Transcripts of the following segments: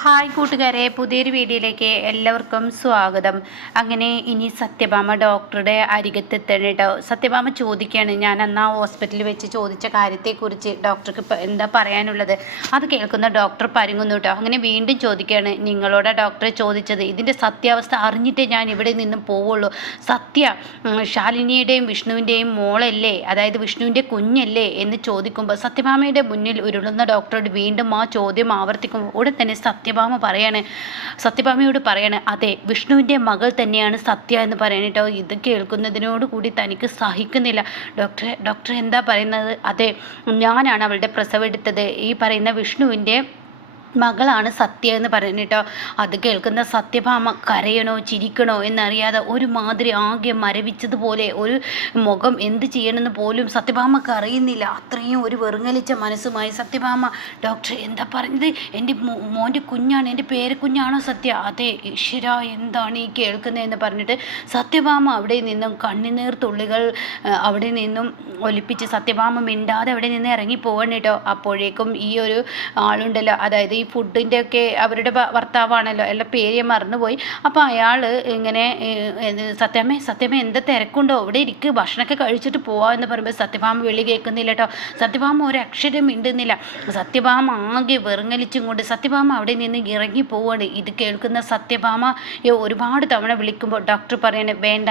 Hi കൂട്ടുകാരെ പുതിയൊരു വീഡിയോയിലേക്ക് എല്ലാവർക്കും സ്വാഗതം. അങ്ങനെ ഇനി സത്യഭാമ ഡോക്ടറുടെ അരികത്തെത്തണം കേട്ടോ. സത്യഭാമ ചോദിക്കുകയാണ് ഞാൻ അന്ന് ആ ഹോസ്പിറ്റലിൽ വെച്ച് ചോദിച്ച കാര്യത്തെക്കുറിച്ച് ഡോക്ടർക്ക് എന്താ പറയാനുള്ളത്? അത് കേൾക്കുന്ന ഡോക്ടർ പരുങ്ങുന്നു കേട്ടോ. അങ്ങനെ വീണ്ടും ചോദിക്കുകയാണ് നിങ്ങളോട് ഡോക്ടറെ ചോദിച്ചത്? ഇതിന്റെ സത്യാവസ്ഥ അറിഞ്ഞിട്ടേ ഞാൻ ഇവിടെ നിന്നും പോവുള്ളൂ. സത്യ ശാലിനിയുടെയും വിഷ്ണുവിന്റെയും മോളല്ലേ? അതായത് വിഷ്ണുവിന്റെ കുഞ്ഞല്ലേ? എന്ന് ചോദിക്കുമ്പോൾ സത്യഭാമയുടെ മുന്നിൽ ഉരുളുന്ന ഡോക്ടറോട് വീണ്ടും ആ ചോദ്യം ആവർത്തിക്കുമ്പോൾ ഉടൻ തന്നെ സത്യഭാമ പറയാണ്. സത്യഭാമയോട് പറയാണ് അതെ വിഷ്ണുവിന്റെ മകൾ തന്നെയാണ് സത്യ എന്ന് പറയാനിട്ടോ ഇത് കേൾക്കുന്നതിനോട് കൂടി തനിക്ക് സഹിക്കുന്നില്ല. ഡോക്ടറെ ഡോക്ടർ എന്താ പറയുന്നത്? അതെ ഞാനാണ് അവളുടെ പ്രസവം എടുത്തത് ഈ പറയുന്ന വിഷ്ണുവിന്റെ മകളാണ് സത്യ എന്ന് പറഞ്ഞിട്ടോ അത് കേൾക്കുന്ന സത്യഭാമ കരയണോ ചിരിക്കണോ എന്നറിയാതെ ഒരു മാതിരി ആകെ മരവിച്ചതുപോലെ ഒരു മുഖം എന്ത് ചെയ്യണമെന്ന് പോലും സത്യഭാമക്ക് അറിയുന്നില്ല. അത്രയും ഒരു വെറുങ്ങലിച്ച മനസ്സുമായി സത്യഭാമ ഡോക്ടർ എന്താ പറഞ്ഞത്? എന്റെ മോന്റെ കുഞ്ഞാണ് എന്റെ പേര് കുഞ്ഞാണോ സത്യ? അതെ ഈശ്വര എന്താണ് ഈ കേൾക്കുന്നതെന്ന് പറഞ്ഞിട്ട് സത്യഭാമ അവിടെ നിന്നും കണ്ണുനീർ തുള്ളികൾ അവിടെ നിന്നും ഒലിപ്പിച്ച് സത്യഭാമ മിണ്ടാതെ അവിടെ നിന്ന് ഇറങ്ങി പോവാണ് കേട്ടോ. അപ്പോഴേക്കും ഈ ഒരു ആളുണ്ടല്ലോ അതായത് ഈ ഫുഡിന്റെ ഒക്കെ അവരുടെ ഭർത്താവാണല്ലോ എല്ലാ പേര് ഞാൻ മറന്നുപോയി. അപ്പോൾ അയാൾ ഇങ്ങനെ സത്യമേ സത്യമേ എന്താ തിരക്കുണ്ടോ? അവിടെ ഇരിക്ക് ഭക്ഷണമൊക്കെ കഴിച്ചിട്ട് പോവാ എന്ന് പറയുമ്പോൾ സത്യഭാമ വിളി കേൾക്കുന്നില്ല കേട്ടോ സത്യഭാമ ഒരു അക്ഷരം മിണ്ടുന്നില്ല. സത്യഭാമ ആകെ വെറുങ്ങലിച്ചും കൊണ്ട് സത്യഭാമ അവിടെ നിന്ന് ഇറങ്ങി പോവാണ്. ഇത് കേൾക്കുന്ന സത്യഭാമ ഒരുപാട് തവണ വിളിക്കുമ്പോൾ ഡോക്ടർ പറയണേ വേണ്ട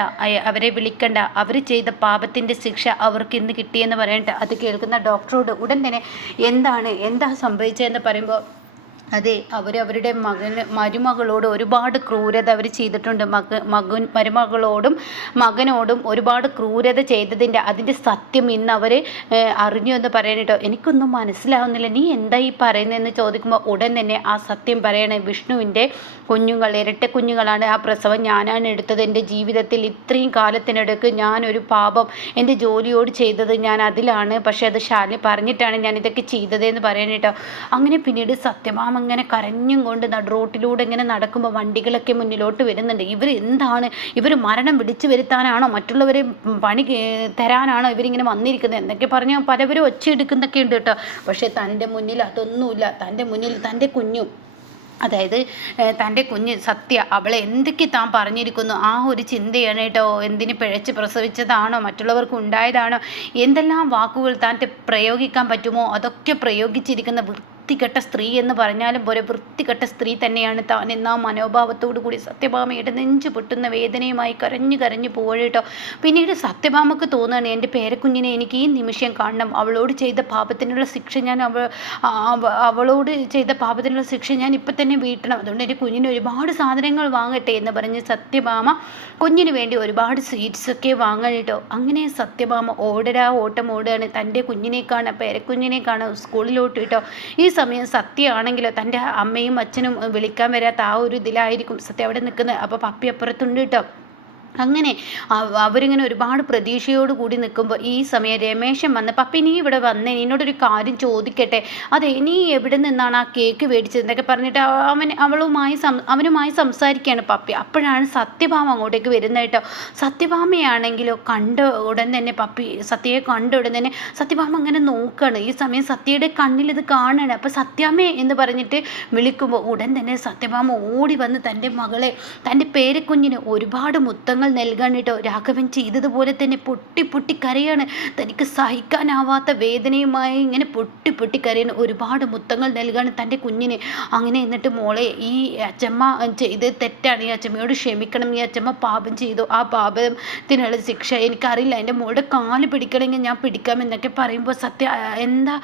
അവരെ വിളിക്കണ്ട. അവർ ചെയ്ത പാപത്തിന്റെ ശിക്ഷ അവർക്ക് ഇന്ന് കിട്ടിയെന്ന് പറയണ്ട. അത് കേൾക്കുന്ന ഡോക്ടറോട് ഉടൻ തന്നെ എന്താണ്? എന്താ സംഭവിച്ചതെന്ന് പറയുമ്പോൾ അതെ അവർ അവരുടെ മകന് മരുമകളോട് ഒരുപാട് ക്രൂരത അവർ ചെയ്തിട്ടുണ്ട്. മക മകൻ മരുമകളോടും മകനോടും ഒരുപാട് ക്രൂരത ചെയ്തതിന്റെ അതിന്റെ സത്യം ഇന്ന് അവർ അറിഞ്ഞു എന്ന് പറയാനിട്ടോ എനിക്കൊന്നും മനസ്സിലാവുന്നില്ല. നീ എന്താ ഈ പറയുന്നതെന്ന് ചോദിക്കുമ്പോൾ ഉടൻ തന്നെ ആ സത്യം പറയണേ വിഷ്ണുവിന്റെ കുഞ്ഞുങ്ങൾ ഇരട്ട കുഞ്ഞുങ്ങളാണ് ആ പ്രസവം ഞാനാണ് എടുത്തത്. എന്റെ ജീവിതത്തിൽ ഇത്രയും കാലത്തിനിടയ്ക്ക് ഞാനൊരു പാപം എന്റെ ജോലിയോട് ചെയ്തത് ഞാൻ അതിലാണ്. പക്ഷേ അത് ശാലിനി പറഞ്ഞിട്ടാണ് ഞാൻ ഇതൊക്കെ ചെയ്തതെന്ന് പറയാനിട്ടോ അങ്ങനെ പിന്നീട് സത്യഭാമ ഇങ്ങനെ കരഞ്ഞും കൊണ്ട് റോട്ടിലൂടെ ഇങ്ങനെ നടക്കുമ്പോൾ വണ്ടികളൊക്കെ മുന്നിലോട്ട് വരുന്നുണ്ട്. ഇവർ എന്താണ്? ഇവർ മരണം വിളിച്ചു വരുത്താനാണോ? മറ്റുള്ളവരെ പണി തരാനാണോ ഇവരിങ്ങനെ വന്നിരിക്കുന്നത്? എന്നൊക്കെ പറഞ്ഞ് പലവരും ഒച്ചയെടുക്കുന്നൊക്കെ ഉണ്ട് കേട്ടോ. പക്ഷേ തന്റെ മുന്നിൽ അതൊന്നുമില്ല. തന്റെ മുന്നിൽ തന്റെ കുഞ്ഞും അതായത് തന്റെ കുഞ്ഞ് സത്യ അവളെ എന്തൊക്കെ താൻ പറഞ്ഞിരിക്കുന്നു? ആ ഒരു ചിന്തയാണ് കേട്ടോ. എന്തിന് പിഴച്ച് പ്രസവിച്ചതാണോ? മറ്റുള്ളവർക്ക് ഉണ്ടായതാണോ? എന്തെല്ലാം വാക്കുകൾ താൻ പ്രയോഗിക്കാൻ പറ്റുമോ? അതൊക്കെ പ്രയോഗിച്ചിരിക്കുന്ന വൃത്തികെട്ട സ്ത്രീ എന്ന് പറഞ്ഞാലും പോലെ വൃത്തികെട്ട സ്ത്രീ തന്നെയാണ് താൻ എന്ന മനോഭാവത്തോടു കൂടി സത്യഭാമയുടെ നെഞ്ചു പൊട്ടുന്ന വേദനയുമായി കരഞ്ഞു കരഞ്ഞു പോവുക പിന്നീട് സത്യഭാമക്ക് തോന്നുകയാണ് എന്റെ പേരക്കുഞ്ഞിനെ എനിക്ക് ഈ നിമിഷം കാണണം. അവളോട് ചെയ്ത പാപത്തിനുള്ള ശിക്ഷ ഞാൻ അവ അവളോട് ചെയ്ത പാപത്തിനുള്ള ശിക്ഷ ഞാൻ ഇപ്പം തന്നെ വീട്ടണം. അതുകൊണ്ട് എന്റെ കുഞ്ഞിന് ഒരുപാട് സാധനങ്ങൾ വാങ്ങട്ടെ എന്ന് പറഞ്ഞ് സത്യഭാമ കുഞ്ഞിന് വേണ്ടി ഒരുപാട് സ്വീറ്റ്സൊക്കെ വാങ്ങണം അങ്ങനെ സത്യഭാമ ഓടരാ ഓട്ടം ഓടുകയാണ്. തന്റെ കുഞ്ഞിനെ കാണാം പേരക്കുഞ്ഞിനെ കാണാം സ്കൂളിലോട്ട് കേട്ടോ. ഈ സമയം സത്യമാണെങ്കിലോ തന്റെ അമ്മയും അച്ഛനും വിളിക്കാൻ വരാത്ത ആ ഒരു ഇതിലായിരിക്കും സത്യ അവിടെ നിൽക്കുന്നത്. അപ്പോൾ പപ്പി അപ്പുറത്തുണ്ട് കേട്ടോ. അങ്ങനെ അവ- അവരിങ്ങനെ ഒരുപാട് പ്രതീക്ഷയോട് കൂടി നിൽക്കുമ്പോൾ ഈ സമയം രമേശൻ വന്ന് പപ്പി നീ ഇവിടെ വന്നേ നിന്നോടൊരു കാര്യം ചോദിക്കട്ടെ. അതെ നീ എവിടെ നിന്നാണ് ആ കേക്ക് മേടിച്ചത്? എന്നൊക്കെ പറഞ്ഞിട്ട് അവ- അവൻ അവളുമായി അവനുമായി സംസാരിക്കുകയാണ് പപ്പി. അപ്പോഴാണ് സത്യഭാമ അങ്ങോട്ടേക്ക് വരുന്നത് കേട്ടോ. സത്യഭാമയാണെങ്കിലോ കണ്ട ഉടൻ തന്നെ പപ്പി സത്യയെ കണ്ട ഉടൻ തന്നെ സത്യഭാമ അങ്ങനെ നോക്കുകയാണ്. ഈ സമയം സത്യയുടെ കണ്ണിൽ ഇത് കാണുകയാണ് അപ്പോൾ സത്യാമ്മേ എന്ന് പറഞ്ഞിട്ട് വിളിക്കുമ്പോൾ ഉടൻ തന്നെ സത്യഭാമ ഓടി വന്ന് തന്റെ മകളെ തന്റെ പേരക്കുഞ്ഞിന് ഒരുപാട് മുത്തങ്ങൾ നൽകാൻ കേട്ടോ. രാഘവൻ ചെയ്തതുപോലെ തന്നെ പൊട്ടി പൊട്ടി കരയാണ്. തനിക്ക് സഹിക്കാനാവാത്ത വേദനയുമായി ഇങ്ങനെ പൊട്ടി പൊട്ടി കരയാണ്. ഒരുപാട് മുത്തങ്ങൾ നൽകാണ് തന്റെ കുഞ്ഞിന്. അങ്ങനെ എന്നിട്ട് മോളെ ഈ അച്ചമ്മ ചെയ്ത് തെറ്റാണ്. ഈ അച്ചമ്മയോട് ക്ഷമിക്കണം. ഈ അച്ചമ്മ പാപം ചെയ്തു. ആ പാപത്തിനുള്ള ശിക്ഷ എനിക്കറിയില്ല. എന്റെ മോളുടെ കാൽ പിടിക്കണമെങ്കിൽ ഞാൻ പിടിക്കാം എന്നൊക്കെ പറയുമ്പോൾ സത്യ എന്താ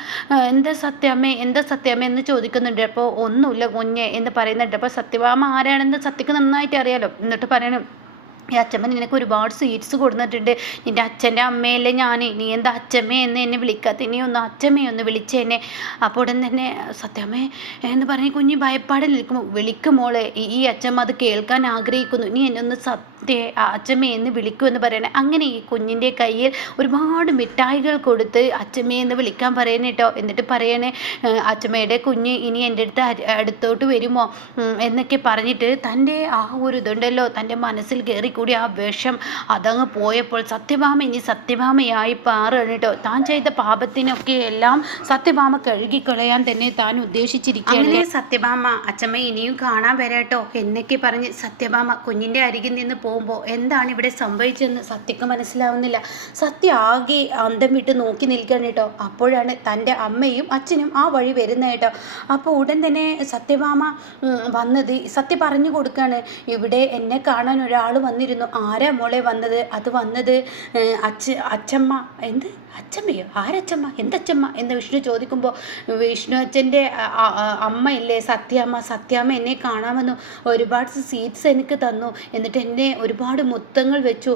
എന്താ സത്യാമ്മേ എന്താ സത്യാമ്മ എന്ന് ചോദിക്കുന്നുണ്ട്. അപ്പോൾ ഒന്നുമില്ല കുഞ്ഞെ എന്ന് പറയുന്നുണ്ട്. അപ്പോൾ സത്യഭാമ ആരാണെന്ന് സത്യക്ക് നന്നായിട്ട് അറിയാലോ. എന്നിട്ട് പറയണം ഈ അച്ഛമ്മ നിനക്ക് ഒരുപാട് സ്വീറ്റ്സ് കൊടുത്തിട്ടുണ്ട് നിന്റെ അച്ഛന്റെ അമ്മയല്ലേ ഞാൻ നീ എന്താ അച്ഛമ്മേ എന്ന് എന്നെ വിളിക്കാത്ത? നീ ഒന്ന് അച്ഛമ്മേ ഒന്ന് വിളിച്ചെന്നെ അപ്പോൾ ഉടൻ തന്നെ സത്യമേ എന്ന് പറഞ്ഞ് കുഞ്ഞ് ഭയപ്പാടിൽ നിൽക്കുമ്പോൾ വിളിക്കുമോളെ ഈ- അച്ഛമ്മ അത് കേൾക്കാൻ ആഗ്രഹിക്കുന്നു. നീ എന്നെ ഒന്ന് സത്യ അച്ഛമ്മേ എന്ന് വിളിക്കൂ എന്ന് പറയണേ. അങ്ങനെ ഈ കുഞ്ഞിന്റെ കയ്യിൽ ഒരുപാട് മിഠായികൾ കൊടുത്ത് അച്ഛമ്മേ എന്ന് വിളിക്കാൻ പറയണേ കേട്ടോ എന്നിട്ട് പറയണേ "ഏഹ്, അച്ഛമ്മയുടെ കുഞ്ഞ് ഇനി എന്റെ അടുത്ത് അടുത്തോട്ട് വരുമോ? എന്നൊക്കെ പറഞ്ഞിട്ട് തന്റെ ആ ഒരു ഇതുണ്ടല്ലോ തന്റെ മനസ്സിൽ കയറി കൂടി ആ വിഷം അതങ്ങ് പോയപ്പോൾ സത്യഭാമ ഇനി സത്യഭാമയായി പാറുകയാണ് താൻ ചെയ്ത പാപത്തിനൊക്കെ എല്ലാം സത്യഭാമ കഴുകിക്കളയാൻ തന്നെ താൻ ഉദ്ദേശിച്ചിരിക്കുകയാണ്. സത്യഭാമ അച്ഛമ്മ ഇനിയും കാണാൻ വരാട്ടോ. എന്നൊക്കെ പറഞ്ഞ് സത്യഭാമ കുഞ്ഞിന്റെ അരികിൽ നിന്ന് പോകുമ്പോൾ എന്താണ് ഇവിടെ സംഭവിച്ചതെന്ന് സത്യക്ക് മനസ്സിലാവുന്നില്ല. സത്യ ആകെ അന്തം വിട്ട് നോക്കി നിൽക്കുകയാണ് കേട്ടോ. അപ്പോഴാണ് തന്റെ അമ്മയും അച്ഛനും ആ വഴി വരുന്നത് കേട്ടോ. അപ്പോൾ ഉടൻ തന്നെ സത്യഭാമ വന്നത് സത്യ പറഞ്ഞു കൊടുക്കുകയാണ്. ഇവിടെ എന്നെ കാണാൻ ഒരാൾ വന്നിരുന്നു ആരാ മോളെ വന്നത്? അത് വന്നത് അച്ഛ അച്ഛമ്മ. എന്ത്? അച്ഛമ്മയോ? ആരച്ഛമ്മ? എന്തച്ഛമ്മ? എന്ന് വിഷ്ണു ചോദിക്കുമ്പോൾ വിഷ്ണു അച്ഛന്റെ അമ്മ ഇല്ലേ സത്യാമ്മ സത്യാമ്മ എന്നെ കാണാമെന്നു ഒരുപാട് സീറ്റ്സ് എനിക്ക് തന്നു. എന്നിട്ട് എന്നെ ഒരുപാട് മുത്തങ്ങൾ വെച്ചു.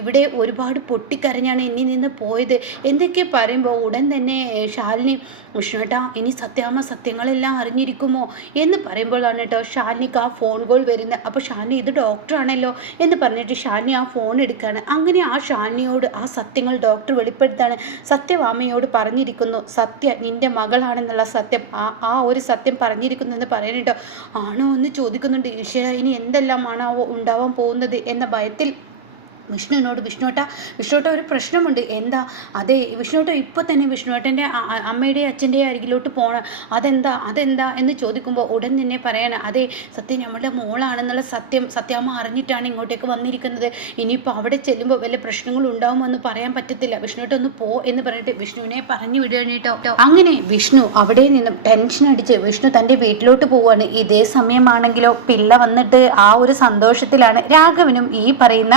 ഇവിടെ ഒരുപാട് പൊട്ടിക്കരഞ്ഞാണ് എന്നിൽ നിന്ന് പോയത്. എന്തൊക്കെ പറയുമ്പോൾ ഉടൻ തന്നെ ശാലിനി വിഷ്ണുട്ടാ ഇനി സത്യാമ്മ സത്യങ്ങളെല്ലാം അറിഞ്ഞിരിക്കുമോ? എന്ന് പറയുമ്പോഴാണ് കേട്ടോ ഷാലിനിക്ക് ആ ഫോൺ കോൾ വരുന്നത്. അപ്പോൾ ഷാലിനി ഇത് ഡോക്ടറാണല്ലോ എന്ന് പറഞ്ഞിട്ട് ഷാലിനി ആ ഫോൺ എടുക്കുകയാണ് അങ്ങനെ ആ ഷാലിനിയോട് ആ സത്യങ്ങൾ ഡോക്ടർ വെളിപ്പെടുത്താണ്. സത്യവാമയോട് പറഞ്ഞിരിക്കുന്നു സത്യ നിന്റെ മകളാണെന്നുള്ള സത്യം ആ ആ ഒരു സത്യം പറഞ്ഞിരിക്കുന്നു എന്ന് പറയുന്നുണ്ടോ ആണോ? എന്ന് ചോദിക്കുന്നുണ്ട്. ഈശ്വര ഇനി എന്തെല്ലാമാണാവോ ഉണ്ടാവാൻ പോകുന്നത് എന്ന ഭയത്തിൽ വിഷ്ണുവിനോട് വിഷ്ണുവേട്ട വിഷ്ണുവേട്ട ഒരു പ്രശ്നമുണ്ട്. എന്താ? അതെ വിഷ്ണുവേട്ട ഇപ്പോൾ തന്നെ വിഷ്ണുവേട്ടന്റെ അമ്മയുടെയും അച്ഛന്റെയും അരികിലോട്ട് പോകണം അതെന്താ അതെന്താ എന്ന് ചോദിക്കുമ്പോൾ ഉടൻ തന്നെ പറയണം അതെ സത്യം നമ്മളുടെ മോളാണെന്നുള്ള സത്യം സത്യാമ്മ അറിഞ്ഞിട്ടാണ് ഇങ്ങോട്ടേക്ക് വന്നിരിക്കുന്നത്. ഇനിയിപ്പോൾ അവിടെ ചെല്ലുമ്പോൾ വല്ല പ്രശ്നങ്ങളും ഉണ്ടാവുമെന്ന് പറയാൻ പറ്റത്തില്ല. വിഷ്ണുവേട്ട ഒന്ന് പോ എന്ന് പറഞ്ഞിട്ട് വിഷ്ണുവിനെ പറഞ്ഞു വിടുകയാണ് അങ്ങനെ വിഷ്ണു അവിടെ നിന്നും ടെൻഷൻ അടിച്ച് വിഷ്ണു തന്റെ വീട്ടിലോട്ട് പോവുകയാണ്. ഇതേ സമയമാണെങ്കിലോ പിള്ള വന്നിട്ട് ആ ഒരു സന്തോഷത്തിലാണ് രാഘവനും ഈ പറയുന്ന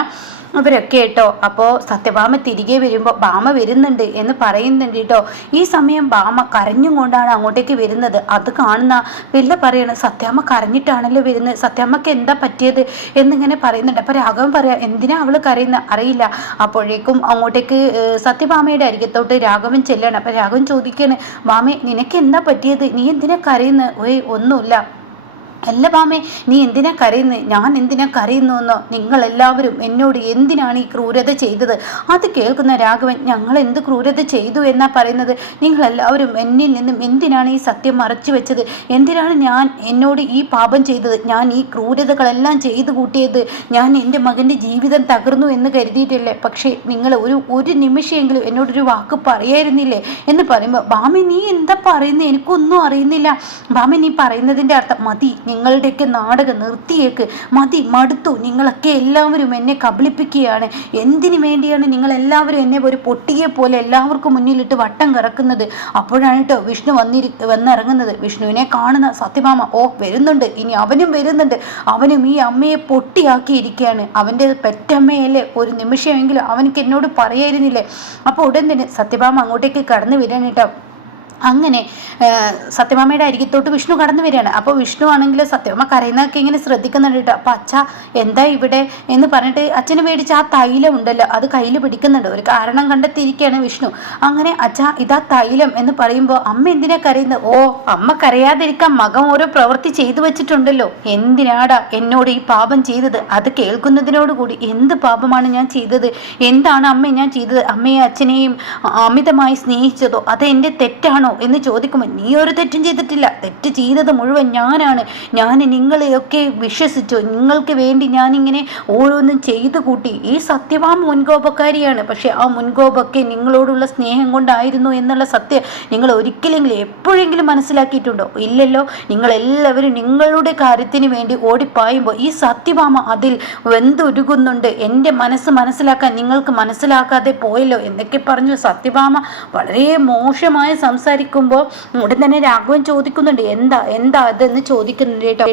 അവരൊക്കെ കേട്ടോ. അപ്പോൾ സത്യഭാമ തിരികെ വരുമ്പോൾ ഭാമ വരുന്നുണ്ട് എന്ന് പറയുന്നുണ്ട് കേട്ടോ. ഈ സമയം ഭാമ കരഞ്ഞും കൊണ്ടാണ് അങ്ങോട്ടേക്ക് വരുന്നത്. അത് കാണുന്ന പിള്ള പറയണം സത്യാമ്മ കരഞ്ഞിട്ടാണല്ലോ വരുന്നത്. സത്യാമ്മക്ക് എന്താ പറ്റിയത്? എന്നിങ്ങനെ പറയുന്നുണ്ട്. അപ്പോൾ രാഘവൻ പറയാം എന്തിനാ അവൾ കരയുന്ന? അറിയില്ല. അപ്പോഴേക്കും അങ്ങോട്ടേക്ക് സത്യഭാമയുടെ അരികത്തോട്ട് രാഘവൻ ചെല്ലണം. അപ്പോൾ രാഘവൻ ചോദിക്കുകയാണ് ഭാമേ നിനക്ക് എന്താ പറ്റിയത്? നീ എന്തിനാ കരയുന്നത് ഓയ് ഒന്നുമില്ല. അല്ല പാമേ നീ എന്തിനാ കരയുന്നത് ഞാൻ എന്തിനാ കരയുന്നു എന്നോ നിങ്ങളെല്ലാവരും എന്നോട് എന്തിനാണ് ഈ ക്രൂരത ചെയ്തത്? അത് കേൾക്കുന്ന രാഘവൻ ഞങ്ങൾ എന്ത് ക്രൂരത ചെയ്തു എന്നാ പറയുന്നത്? നിങ്ങളെല്ലാവരും എന്നിൽ നിന്നും എന്തിനാണ് ഈ സത്യം മറച്ചു വെച്ചത്? എന്തിനാണ് ഞാൻ എന്നോട് ഈ പാപം ചെയ്തത്? ഞാൻ ഈ ക്രൂരതകളെല്ലാം ചെയ്തു കൂട്ടിയത്? ഞാൻ എന്റെ മകന്റെ ജീവിതം തകർന്നു എന്ന് കരുതിയിട്ടില്ലേ? പക്ഷേ നിങ്ങൾ ഒരു ഒരു നിമിഷമെങ്കിലും എന്നോടൊരു വാക്ക് പറയായിരുന്നില്ലേ? എന്ന് പറയുമ്പോൾ ബാമി നീ എന്താ പറയുന്നത് എനിക്കൊന്നും അറിയുന്നില്ല. ബാമി നീ പറയുന്നതിന്റെ അർത്ഥം മതി. നിങ്ങളുടെയൊക്കെ നാടകം നിർത്തിയേക്ക്. മതി മടുത്തു. നിങ്ങളൊക്കെ എല്ലാവരും എന്നെ കബളിപ്പിക്കുകയാണ്. എന്തിനു വേണ്ടിയാണ് നിങ്ങൾ എല്ലാവരും എന്നെ ഒരു പൊട്ടിയെ പോലെ എല്ലാവർക്കും മുന്നിലിട്ട് വട്ടം കറക്കുന്നത്? അപ്പോഴാണ് കേട്ടോ വിഷ്ണു വന്നിരി വന്നിറങ്ങുന്നത്. വിഷ്ണുവിനെ കാണുന്ന സത്യഭാമ ഓ വരുന്നുണ്ട്. ഇനി അവനും വരുന്നുണ്ട്. അവനും ഈ അമ്മയെ പൊട്ടിയാക്കിയിരിക്കുകയാണ്. അവന്റെ പെറ്റമ്മയല്ലേ? ഒരു നിമിഷമെങ്കിലും അവനക്ക് എന്നോട് പറയായിരുന്നില്ലേ? അപ്പോൾ ഉടൻ തന്നെ സത്യഭാമ അങ്ങോട്ടേക്ക് കടന്നു വരാൻ കേട്ടോ അങ്ങനെ സത്യമാമയുടെ അരികത്തോട്ട് വിഷ്ണു കടന്നു വരികയാണ്. അപ്പോൾ വിഷ്ണു ആണെങ്കിൽ സത്യമാമ കരയുന്നതൊക്കെ ഇങ്ങനെ ശ്രദ്ധിക്കുന്നുണ്ട് കേട്ടോ. അപ്പോൾ അച്ഛ എന്താ ഇവിടെ എന്ന് പറഞ്ഞിട്ട് അച്ഛന് മേടിച്ച് ആ തൈലം ഉണ്ടല്ലോ അത് കയ്യിൽ പിടിക്കുന്നുണ്ട്. ഒരു കാരണം കണ്ടെത്തിയിരിക്കുകയാണ് വിഷ്ണു. അങ്ങനെ അച്ഛ ഇതാ തൈലം എന്ന് പറയുമ്പോൾ അമ്മ എന്തിനാ കരയുന്നത്? ഓ അമ്മ കരയാതിരിക്കാൻ മകൻ ഓരോ പ്രവൃത്തി ചെയ്തു വെച്ചിട്ടുണ്ടല്ലോ. എന്തിനാടാ എന്നോട് ഈ പാപം ചെയ്തത്? അത് കേൾക്കുന്നതിനോടുകൂടി എന്ത് പാപമാണ് ഞാൻ ചെയ്തത്? എന്താണ് അമ്മ ഞാൻ ചെയ്തത്? അമ്മയെ അച്ഛനെയും അമിതമായി സ്നേഹിച്ചതോ? അത് എന്റെ തെറ്റാണോ. എന്ന് ചോദിക്കുമ്പോൾ നീ ഒരു തെറ്റും ചെയ്തിട്ടില്ല. തെറ്റ് ചെയ്തത് മുഴുവൻ ഞാനാണ്. ഞാൻ നിങ്ങളെയൊക്കെ വിശ്വസിച്ചു. നിങ്ങൾക്ക് വേണ്ടി ഞാനിങ്ങനെ ഓരോന്നും ചെയ്തു കൂട്ടി. ഈ സത്യവാൻ മുൻകോപക്കാരിയാണ്. പക്ഷെ ആ മുൻകോപൊക്കെ നിങ്ങളോടുള്ള സ്നേഹം കൊണ്ടായിരുന്നു എന്നുള്ള സത്യം നിങ്ങൾ ഒരിക്കലെങ്കിലും എപ്പോഴെങ്കിലും മനസ്സിലാക്കിയിട്ടുണ്ടോ? ഇല്ലല്ലോ. നിങ്ങളെല്ലാവരും നിങ്ങളുടെ കാര്യത്തിന് വേണ്ടി ഓടിപ്പായുമ്പോൾ ഈ സത്യഭാമ അതിൽ വെന്തുരുകുന്നുണ്ട്. എന്റെ മനസ്സ് മനസ്സിലാക്കാൻ നിങ്ങൾക്ക് മനസ്സിലാക്കാതെ പോയല്ലോ എന്നൊക്കെ പറഞ്ഞു സത്യഭാമ വളരെ മോശമായി സംസാരിക്കുമ്പോൾ ഉടൻ തന്നെ രാഘവൻ ചോദിക്കുന്നുണ്ട് എന്താ എന്താ അതെന്ന് ചോദിക്കുന്നുണ്ട് കേട്ടോ.